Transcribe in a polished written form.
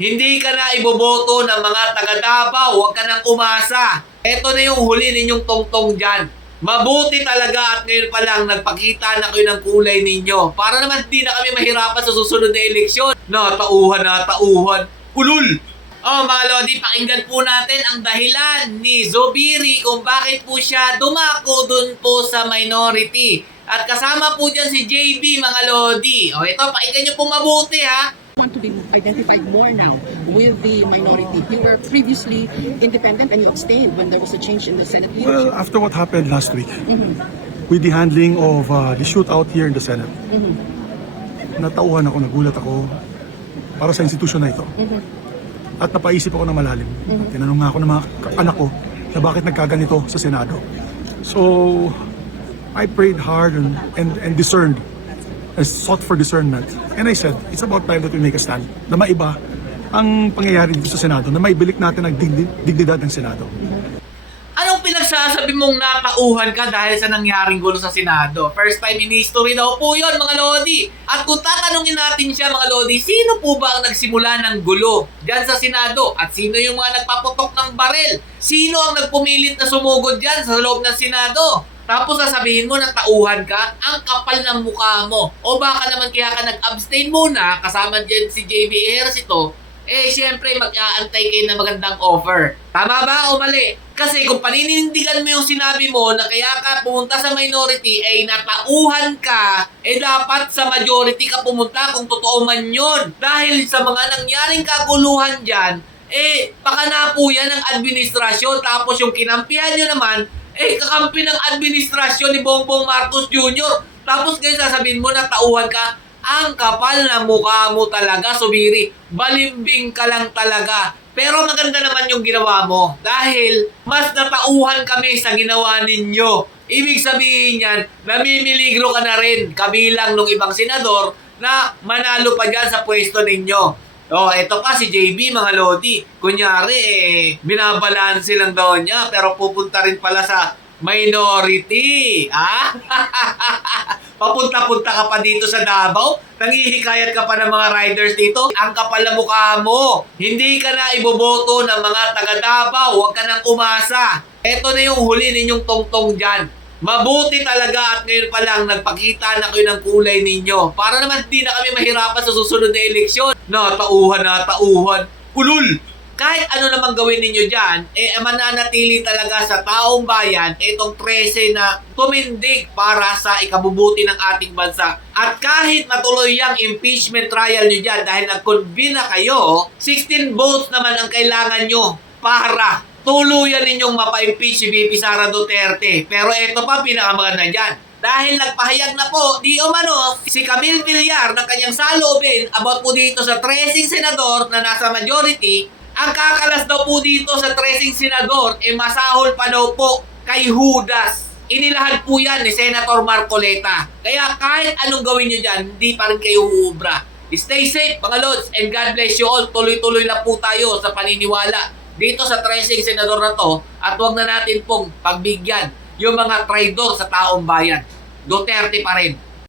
Hindi ka na iboboto ng mga taga Davao, huwag ka nang umasa. Ito na yung huli ninyong tongtong dyan. Mabuti talaga at ngayon pa lang nagpakita na kayo ng kulay ninyo. Para naman hindi na kami mahirapan sa susunod na eleksyon. Natauhan. Ulul! Oh mga Lodi, pakinggan po natin ang dahilan ni Zubiri kung bakit po siya dumako dun po sa minority. At kasama po dyan si JB mga Lodi. O ito, pakinggan nyo po mabuti ha. Want to be identified more now with the minority. You were previously independent and you abstained when there was a change in the Senate leadership. Well, after what happened last week, with the handling of the shootout here in the Senate, natauhan ako, nagulat ako para sa institusyon na ito. At napaisip ako na malalim. Tinanong nga ako ng mga anak ko na bakit nagkaganito sa Senado. So, I prayed hard and discerned. I sought for discernment. And I said, it's about time that we make a stand na maiba ang pangyayari dito sa Senado, na maibilik natin ang dignidad ng Senado. Anong pinagsasabi mong natauhan ka dahil sa nangyaring gulo sa Senado? First time in history daw po yun, mga Lodi. At kung tatanungin natin siya, mga Lodi, sino po ba ang nagsimula ng gulo dyan sa Senado? At sino yung mga nagpaputok ng barel? Sino ang nagpumilit na sumugod dyan sa loob ng Senado? Tapos sasabihin mo na tauhan ka, ang kapal ng mukha mo. O baka naman kaya ka nag-abstain muna, kasama dyan si JB Ejercito, syempre mag-aantay kayo ng magandang offer. Tama ba o mali? Kasi kung paninindigan mo yung sinabi mo na kaya ka pumunta sa minority, natauhan ka, dapat sa majority ka pumunta kung totoo man yun. Dahil sa mga nangyaring kaguluhan dyan, baka na po yan ng administrasyon. Tapos yung kinampihan nyo naman, kakampi ng administrasyon ni Bongbong Marcos Jr. Tapos ngayon sasabihin mo na tauhan ka, ang kapal na mukha mo talaga, Zubiri. Balimbing ka lang talaga. Pero maganda naman yung ginawa mo dahil mas natauhan kami sa ginawa ninyo. Ibig sabihin yan, namimiligro ka na rin kabilang ng ibang senador na manalo pa dyan sa pwesto ninyo. Ito pa si JB mga Lodi. Kunyari, binabalanse lang daw niya pero pupunta rin pala sa minority. Papunta-punta ka pa dito sa Davao. Nangihikayat ka pa ng mga riders dito. Ang kapal na mukha mo. Hindi ka na iboboto ng mga taga Davao. Huwag ka nang umasa. Ito na yung huli ninyong tongtong dyan. Mabuti talaga at ngayon pa lang nagpakita na kayo ng kulay ninyo. Para naman hindi na kami mahirapan sa susunod na eleksyon. Natauhan. Ulul! Kahit ano namang gawin ninyo dyan, mananatili talaga sa taong bayan itong 13 na tumindig para sa ikabubuti ng ating bansa. At kahit matuloy yung impeachment trial nyo dyan dahil nag-convene na kayo, 16 votes naman ang kailangan nyo para tuluyan ninyong mapa-impeach si VP Sara Duterte. Pero ito pa pinakamaganda dyan. Dahil nagpahayag na po, di umano, si Camille Villar ng kanyang saloobin about po dito sa 13 senador na nasa majority, ang kakalas daw po dito sa 13 senador, masahol pa daw po kay Judas. Inilahad po yan ni Senator Marcoleta. Kaya kahit anong gawin nyo dyan, hindi pa rin kayo uubra. Stay safe mga Lods and God bless you all. Tuloy-tuloy lang po tayo sa paniniwala dito sa 13 senador na to at huwag na natin pong pagbigyan yung mga traidor sa taong bayan. Duterte pa rin.